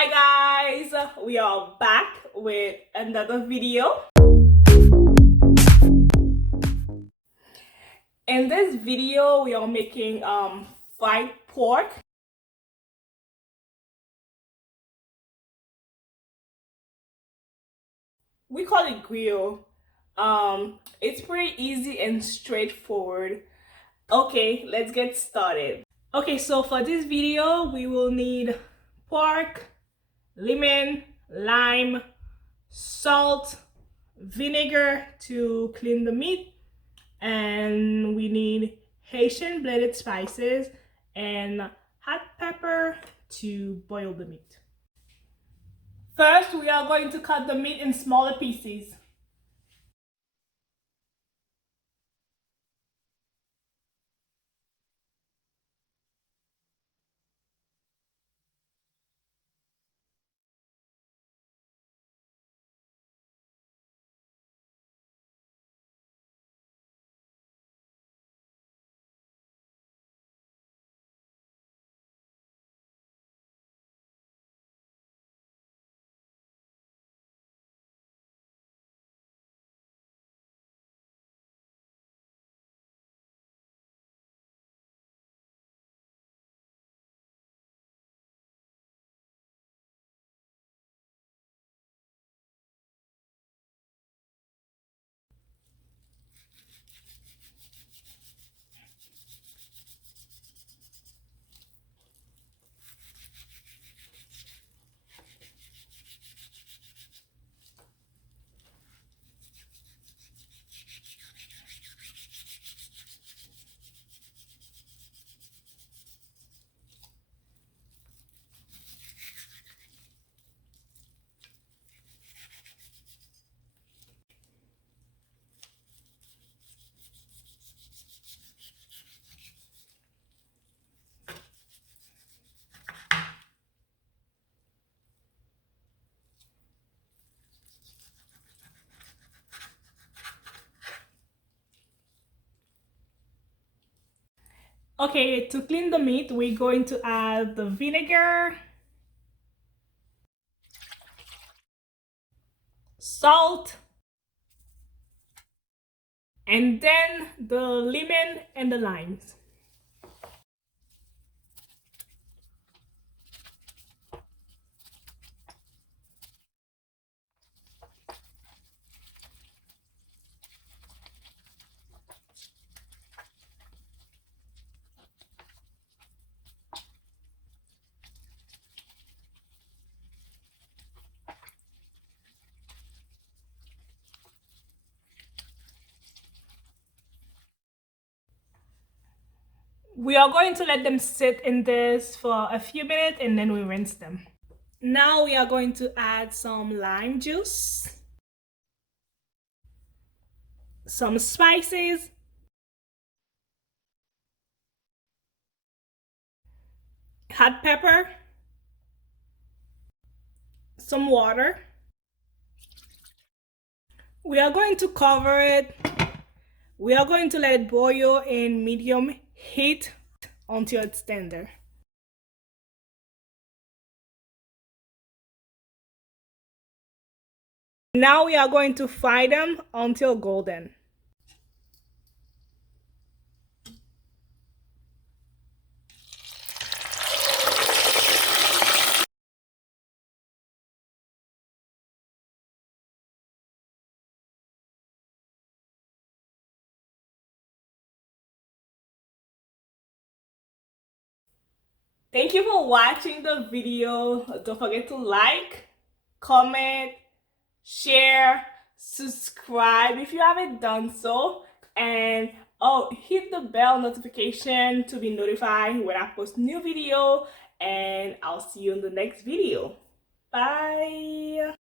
Hi guys, we are back with another video. In this video, we are making fried pork. We call it griot. It's pretty easy and straightforward. Okay, let's get started. Okay, so for this video, we will need pork, lemon, lime, salt, vinegar to clean the meat, and we need Haitian blended spices and hot pepper to boil the meat. First, we are going to cut the meat in smaller pieces. Okay, to clean the meat, we're going to add the vinegar, salt, and then the lemon and the limes. We are going to let them sit in this for a few minutes and then we rinse them. Now we are going to add some lime juice, some spices, hot pepper, some water. We are going to cover it. We are going to let it boil in medium heat until it's tender. Now we are going to fry them until golden. Thank you for watching the video. Don't forget to like, comment, share, subscribe if you haven't done so, and hit the bell notification to be notified when I post new video, and I'll see you in the next video. Bye.